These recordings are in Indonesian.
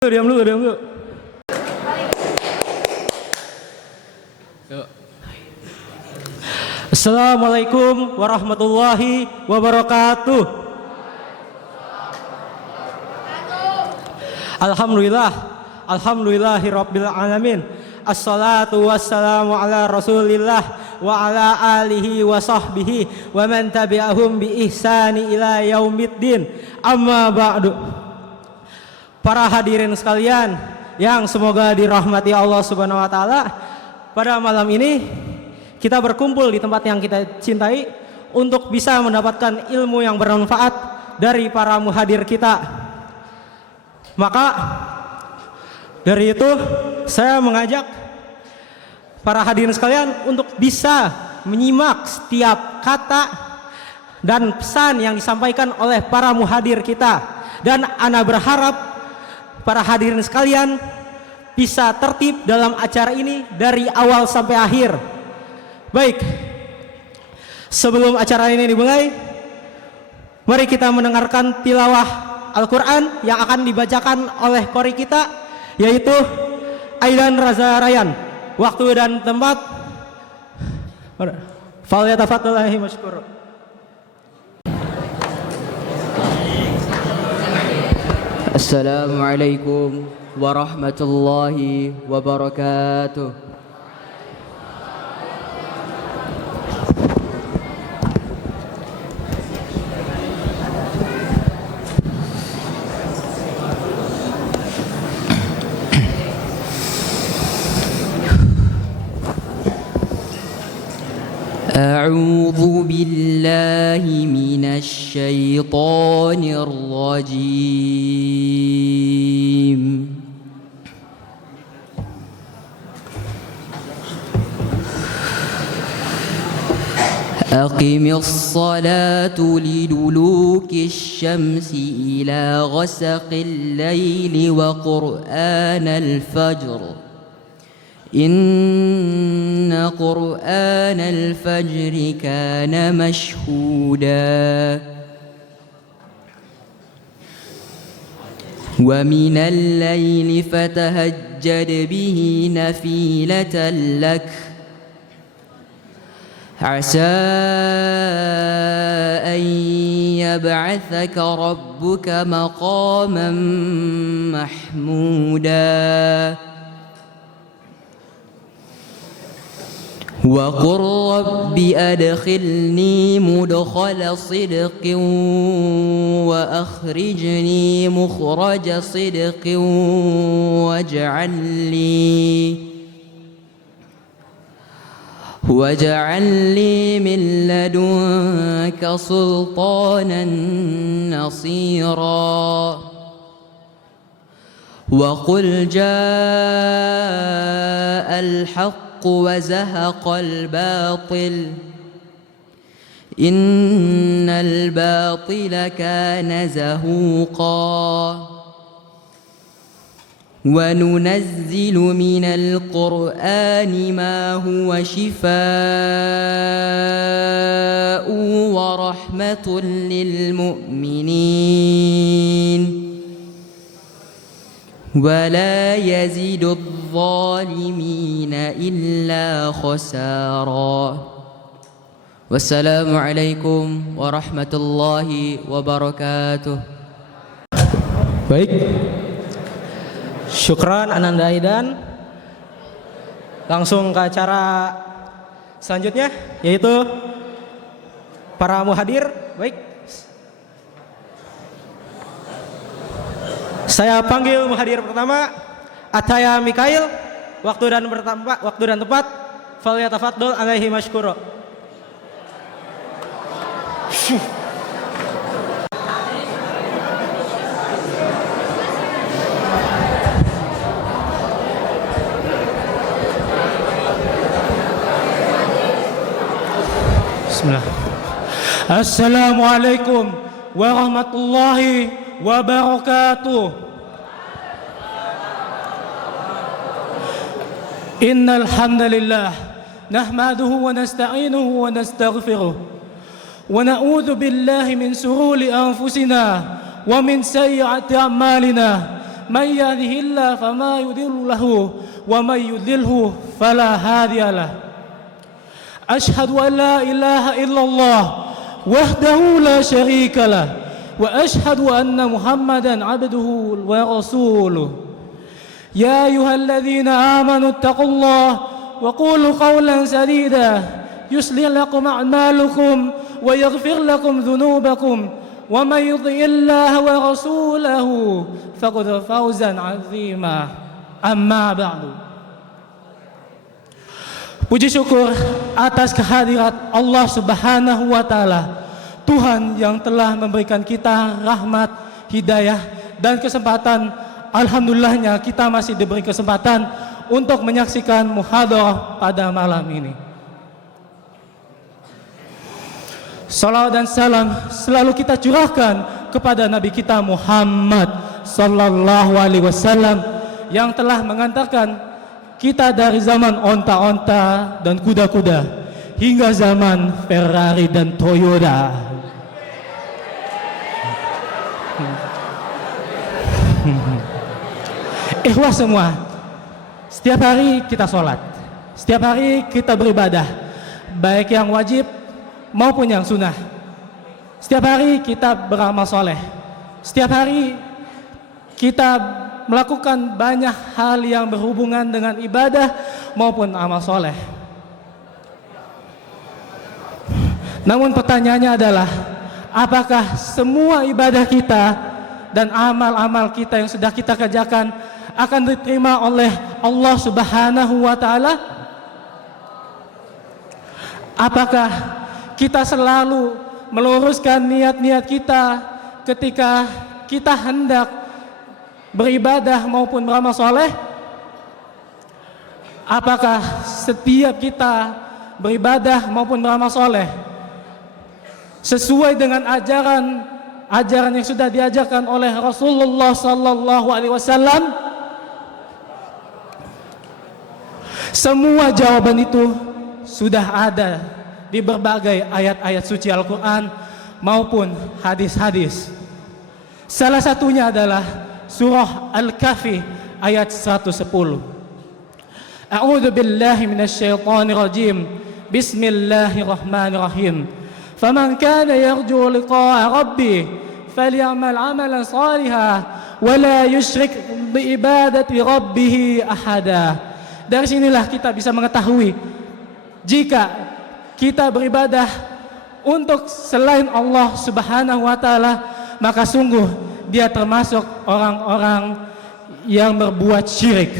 Diam dulu, diam dulu. Assalamualaikum warahmatullahi wabarakatuh. Alhamdulillah, alhamdulillahirabbil alamin. Assalatu wassalamu ala Rasulillah wa ala alihi wa sahbihi wa man tabi'ahum bi ihsani ila yaumiddin. Amma ba'du. Para hadirin sekalian yang semoga dirahmati Allah Subhanahu wa taala, pada malam ini kita berkumpul di tempat yang kita cintai untuk bisa mendapatkan ilmu yang bermanfaat dari para muhadir kita. Maka dari itu saya mengajak para hadirin sekalian untuk bisa menyimak setiap kata dan pesan yang disampaikan oleh para muhadir kita, dan ana berharap para hadirin sekalian bisa tertib dalam acara ini dari awal sampai akhir. Baik, sebelum acara ini dimulai, mari kita mendengarkan tilawah Al-Quran yang akan dibacakan oleh qori kita, yaitu Aidan Raza Rayan. Waktu dan tempat, falyatafadhal mashkur. Assalamualaikum warahmatullahi wabarakatuh. أعوذ بالله من الشيطان الرجيم. أقم الصلاة لدلوك الشمس إلى غسق الليل وقرآن الفجر إن قرآن الفجر كان مشهودا ومن الليل فتهجد به نفيلة لك عسى أن يبعثك ربك مقاما محمودا وقل رب أدخلني مدخل صدق وأخرجني مخرج صدق واجعل لي من لدنك سلطانا نصيرا وقل جاء الحق وزهق الباطل إن الباطل كان زهوقا وننزل من القرآن ما هو شفاء ورحمة للمؤمنين ولا يزيد الظالمين إلا خسارا والسلام عليكم ورحمة الله وبركاته. Baik, syukran Ananda Aidan. Langsung ke acara selanjutnya, yaitu para muhadir. Baik, saya panggil muhadir pertama, Ataya Mikail. Waktu dan tempat, falyatafadhal alaihi mashkura. Bismillah. Assalamualaikum warahmatullahi wabarakatuh. إن الحمد لله نحمده ونستعينه ونستغفره ونعوذ بالله من شرور أنفسنا ومن سيئات أعمالنا من يهده الله فما يضل له ومن يضلله فلا هادي له أشهد أن لا إله إلا الله وحده لا شريك له وأشهد أن محمدا عبده ورسوله يا أيها الذين آمنوا اتقوا الله وقولوا قولا سديدا يصلح لكم أعمالكم ويغفر لكم ذنوبكم ومن يطع الله ورسوله فقد فوزا عظيما أما بعد. Puji syukur atas kehadirat Allah Subhanahu wa Ta'ala, Tuhan yang telah memberikan kita rahmat, hidayah, dan kesempatan. Alhamdulillahnya kita masih diberi kesempatan untuk menyaksikan muhadarah pada malam ini. Salawat dan salam selalu kita curahkan kepada Nabi kita Muhammad sallallahu alaihi wasallam yang telah mengantarkan kita dari zaman onta-onta dan kuda-kuda hingga zaman Ferrari dan Toyota. Ikhwah semua, setiap hari kita sholat, setiap hari kita beribadah, baik yang wajib maupun yang sunnah. Setiap hari kita beramal soleh, setiap hari kita melakukan banyak hal yang berhubungan dengan ibadah maupun amal soleh. Namun pertanyaannya adalah, apakah semua ibadah kita dan amal-amal kita yang sudah kita kerjakan akan diterima oleh Allah Subhanahu wa Ta'ala? Apakah kita selalu meluruskan niat-niat kita ketika kita hendak beribadah maupun beramal soleh? Apakah setiap kita beribadah maupun beramal soleh sesuai dengan ajaran yang sudah diajarkan oleh Rasulullah sallallahu alaihi wasallam? Semua jawaban itu sudah ada di berbagai ayat-ayat suci Al-Quran maupun hadis-hadis. Salah satunya adalah surah Al-Kahfi ayat 110. A'udzu billahi minasyaitonir rajim. Bismillahirrahmanirrahim. Faman kana yarju liqa'a rabbih falyamal 'amalan shalihan wa la yusyrik bi ibadati rabbih ahada. Dari sinilah kita bisa mengetahui jika kita beribadah untuk selain Allah Subhanahu wa Ta'ala, maka sungguh dia termasuk orang-orang yang berbuat syirik.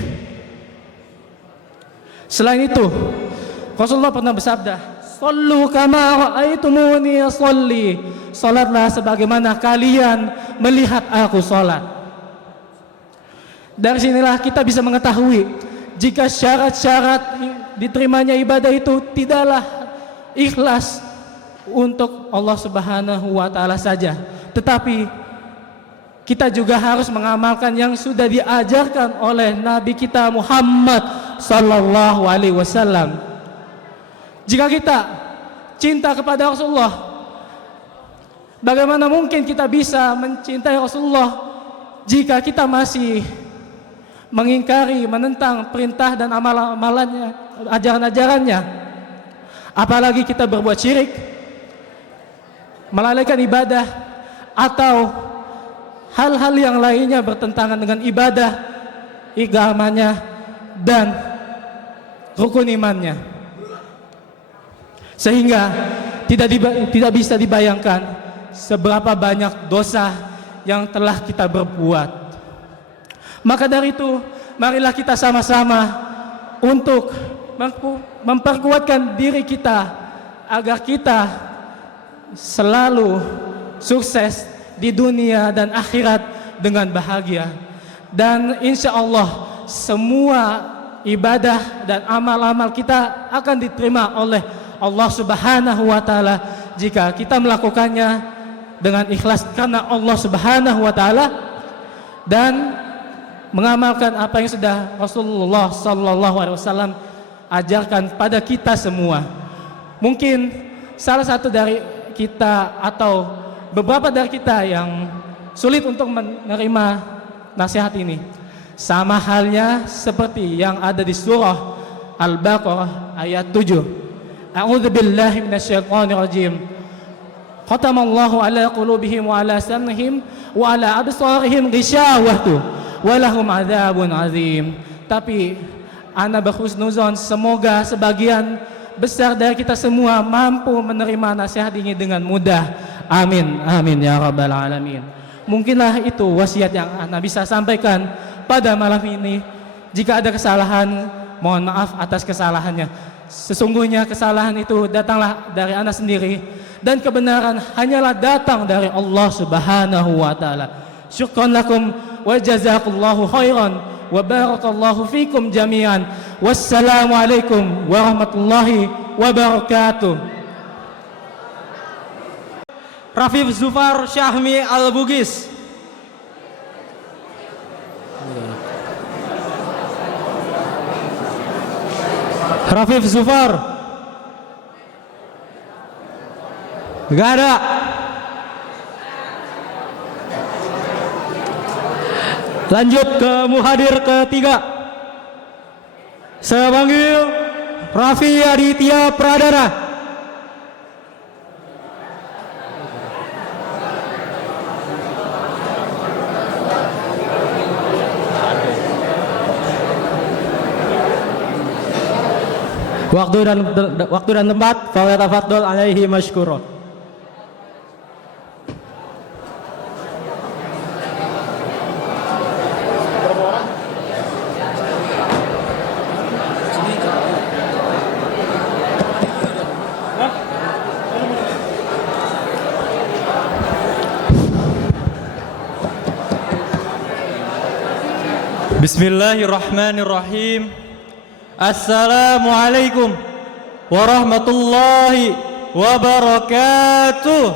Selain itu, Rasulullah pernah bersabda, "Shallu kama ra'aitumuni shalli." Salatlah sebagaimana kalian melihat aku salat. Dari sinilah kita bisa mengetahui jika syarat-syarat diterimanya ibadah itu tidaklah ikhlas untuk Allah Subhanahu wa Ta'ala saja, tetapi kita juga harus mengamalkan yang sudah diajarkan oleh Nabi kita Muhammad sallallahu alaihi wasallam. Jika kita cinta kepada Rasulullah, bagaimana mungkin kita bisa mencintai Rasulullah jika kita masih mengingkari, menentang perintah dan amalan-amalannya, ajaran-ajarannya? Apalagi kita berbuat syirik, melalaikan ibadah, atau hal-hal yang lainnya bertentangan dengan ibadah, agamanya, dan rukun imannya. Sehingga tidak bisa dibayangkan seberapa banyak dosa yang telah kita berbuat. Maka dari itu, marilah kita sama-sama untuk memperkuatkan diri kita agar kita selalu sukses di dunia dan akhirat dengan bahagia. Dan insya Allah semua ibadah dan amal-amal kita akan diterima oleh Allah Subhanahu wa Ta'ala jika kita melakukannya dengan ikhlas karena Allah Subhanahu wa Ta'ala dan mengamalkan apa yang sudah Rasulullah sallallahu alaihi wasallam ajarkan pada kita semua. Mungkin salah satu dari kita atau beberapa dari kita yang sulit untuk menerima nasihat ini. Sama halnya seperti yang ada di surah Al-Baqarah ayat 7. A'udzubillahi minasyaitonirrajim. Khatamallahu ala qulubihim wa ala sam'ihim wa ala absarihim ghisyawatu wa lahum adzabun azim. Tapi ana berhusnuzon, semoga sebagian besar dari kita semua mampu menerima nasihat ini dengan mudah. Amin, amin ya rabbal alamin. Mungkinlah itu wasiat yang ana bisa sampaikan pada malam ini. Jika ada kesalahan, mohon maaf atas kesalahannya. Sesungguhnya kesalahan itu datanglah dari ana sendiri, dan kebenaran hanyalah datang dari Allah Subhanahu wa taala. Syukran lakum wa jazakallahu khairan wa barakallahu fikum jami'an. Wassalamualaikum warahmatullahi wabarakatuh. Rafif Zufar Syahmi Al-Bugis. Rafif Zufar. Gak ada. Lanjut ke muhadir ketiga. Saya panggil Raffi Aditya Pradana. Waktu dan tempat, falyatafaddal alaihi masykura. Bismillahirrahmanirrahim. Assalamualaikum warahmatullahi wabarakatuh.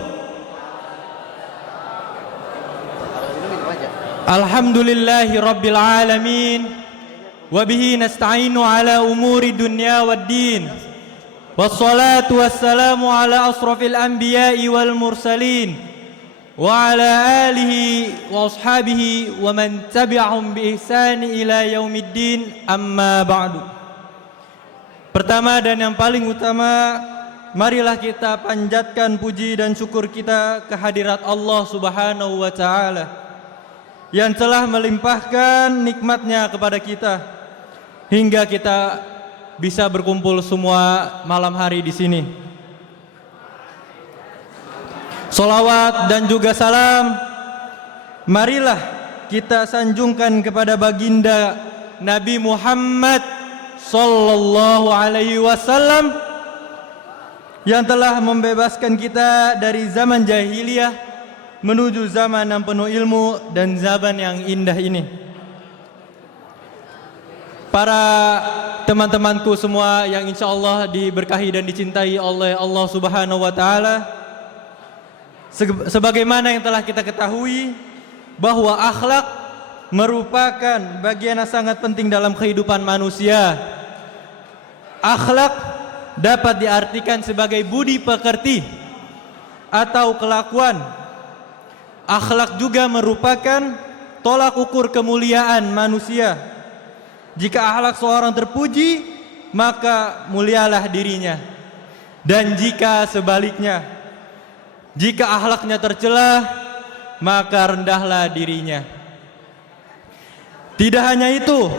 Alhamdulillahi rabbil alamin. Wabihi nasta'inu ala umuri dunya waddin. Wassalatu wassalamu ala asrafil anbiya'i wal mursalin, wa ala alihi wa ashabihi wa man tabi'ahum bi ihsani ila yaumiddin, amma ba'du. Pertama dan yang paling utama, marilah kita panjatkan puji dan syukur kita kehadirat Allah Subhanahu wa taala yang telah melimpahkan nikmatnya kepada kita hingga kita bisa berkumpul semua malam hari di sini. Salawat dan juga salam marilah kita sanjungkan kepada baginda Nabi Muhammad sallallahu alaihi wasallam yang telah membebaskan kita dari zaman jahiliyah menuju zaman yang penuh ilmu dan zaman yang indah ini. Para teman-temanku semua yang insyaallah diberkahi dan dicintai oleh Allah Subhanahu wa taala, sebagaimana yang telah kita ketahui bahwa akhlak merupakan bagian yang sangat penting dalam kehidupan manusia. Akhlak dapat diartikan sebagai budi pekerti atau kelakuan. Akhlak juga merupakan tolak ukur kemuliaan manusia. Jika akhlak seorang terpuji, maka mulialah dirinya. Dan jika sebaliknya, jika akhlaknya tercela, maka rendahlah dirinya. Tidak hanya itu,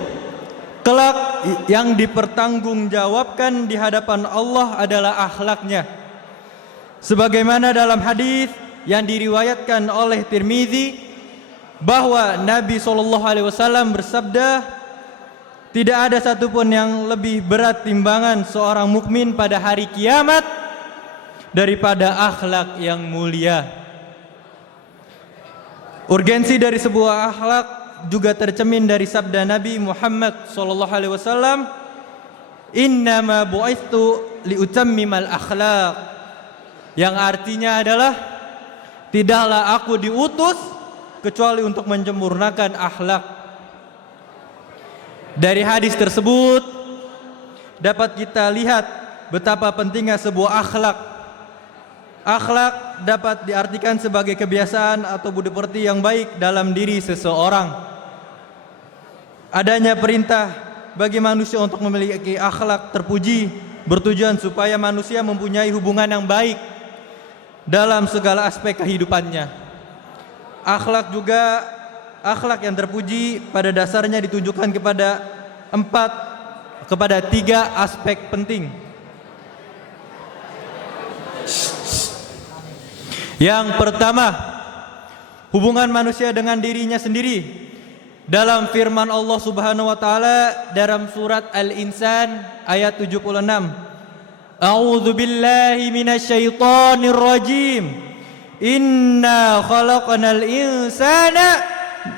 kelak yang dipertanggungjawabkan di hadapan Allah adalah akhlaknya. Sebagaimana dalam hadis yang diriwayatkan oleh Tirmizi bahwa Nabi SAW bersabda, tidak ada satupun yang lebih berat timbangan seorang mukmin pada hari kiamat daripada akhlak yang mulia. Urgensi dari sebuah akhlak juga tercermin dari sabda Nabi Muhammad SAW, innama bu'itsu liutammimal akhlaq, yang artinya adalah tidaklah aku diutus kecuali untuk menyempurnakan akhlak. Dari hadis tersebut dapat kita lihat betapa pentingnya sebuah akhlak. Akhlak dapat diartikan sebagai kebiasaan atau budi pekerti yang baik dalam diri seseorang. adanya perintah bagi manusia untuk memiliki akhlak terpuji bertujuan supaya manusia mempunyai hubungan yang baik dalam segala aspek kehidupannya. Akhlak yang terpuji pada dasarnya ditujukan kepada tiga aspek penting. Yang pertama, hubungan manusia dengan dirinya sendiri. Dalam firman Allah Subhanahu wa taala dalam surat Al-Insan ayat 76. A'udzu billahi minasyaitonir rajim. Inna khalaqnal insana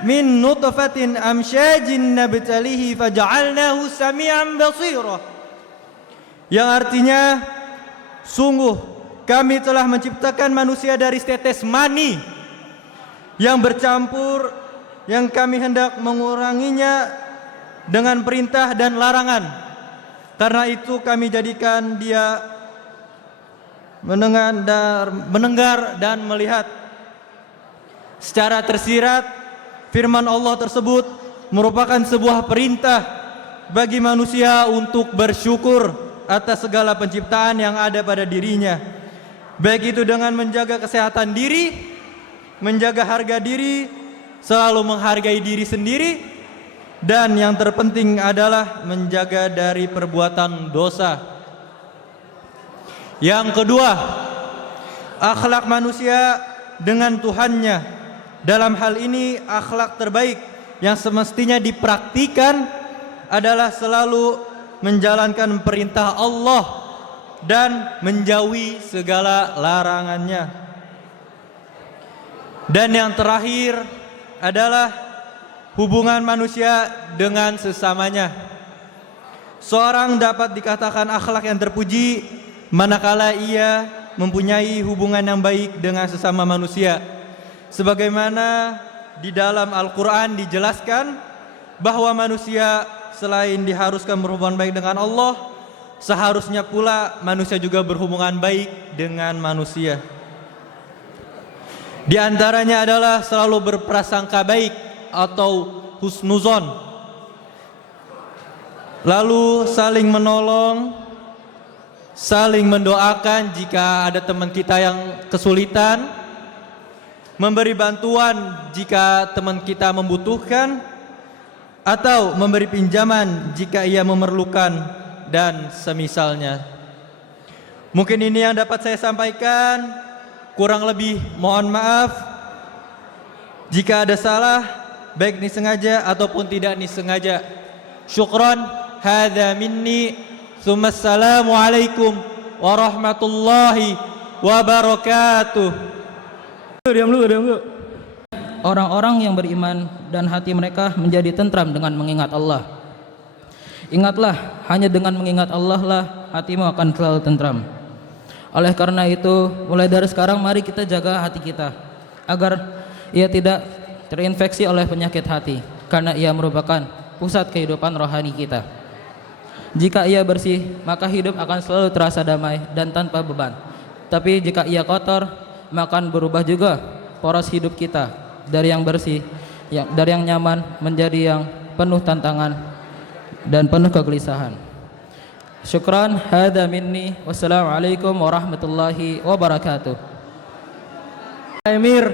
min nutfatin amsyajin nabtalihi faja'alnahu samian basira. Yang artinya, sungguh kami telah menciptakan manusia dari setetes mani yang bercampur, yang kami hendak menguranginya dengan perintah dan larangan. Karena itu kami jadikan dia mendengar dan melihat. Secara tersirat, firman Allah tersebut merupakan sebuah perintah bagi manusia untuk bersyukur atas segala penciptaan yang ada pada dirinya. Baik itu dengan menjaga kesehatan diri, menjaga harga diri, selalu menghargai diri sendiri, dan yang terpenting adalah menjaga dari perbuatan dosa. Yang kedua, akhlak manusia dengan Tuhannya. Dalam hal ini akhlak terbaik yang semestinya dipraktikan adalah selalu menjalankan perintah Allah dan menjauhi segala larangannya. Dan yang terakhir adalah hubungan manusia dengan sesamanya. Seorang dapat dikatakan akhlak yang terpuji manakala ia mempunyai hubungan yang baik dengan sesama manusia. Sebagaimana di dalam Al-Quran dijelaskan bahwa manusia selain diharuskan berhubungan baik dengan Allah, seharusnya pula manusia juga berhubungan baik dengan manusia. Di antaranya adalah selalu berprasangka baik atau husnuzon, lalu saling menolong, saling mendoakan jika ada teman kita yang kesulitan, memberi bantuan jika teman kita membutuhkan, atau memberi pinjaman jika ia memerlukan, dan semisalnya. Mungkin ini yang dapat saya sampaikan, kurang lebih mohon maaf jika ada salah, baik disengaja ataupun tidak disengaja. Syukran, hadza minni, tsumma assalamu alaikum warahmatullahi wabarakatuh. Diam dulu. Orang-orang yang beriman dan hati mereka menjadi tentram dengan mengingat Allah. Ingatlah, hanya dengan mengingat Allah lah hatimu akan selalu tentram. Oleh karena itu, mulai dari sekarang mari kita jaga hati kita agar ia tidak terinfeksi oleh penyakit hati, karena ia merupakan pusat kehidupan rohani kita. Jika ia bersih, maka hidup akan selalu terasa damai dan tanpa beban. Tapi jika ia kotor, maka akan berubah juga poros hidup kita dari yang bersih, dari yang nyaman menjadi yang penuh tantangan dan penuh kegelisahan. Syukran, hadza minni, wassalamualaikum warahmatullahi wabarakatuh. Emir,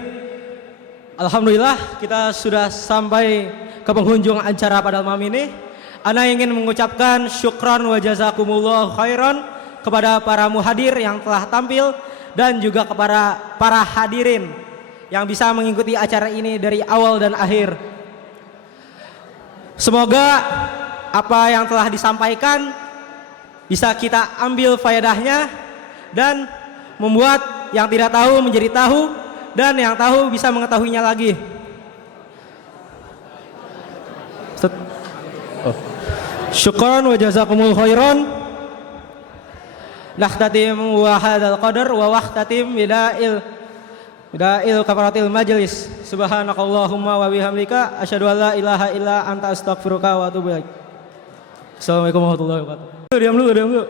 alhamdulillah kita sudah sampai ke penghujung acara pada malam ini. Ana ingin mengucapkan syukran wa jazakumullah khairan kepada para muhadir yang telah tampil dan juga kepada para hadirin yang bisa mengikuti acara ini dari awal dan akhir. Semoga apa yang telah disampaikan bisa kita ambil faedahnya dan membuat yang tidak tahu menjadi tahu dan yang tahu bisa mengetahuinya lagi. Syukran wa jazakumul khairan. Nakhtatim wa hadzal qadar wa waqtatim bida'il kafaratil majlis. Subhanakallahumma wa bihamdika asyhadu an la ilaha illa anta astaghfiruka wa atubu ilaik. Assalamualaikum warahmatullahi wabarakatuh. Diam dulu.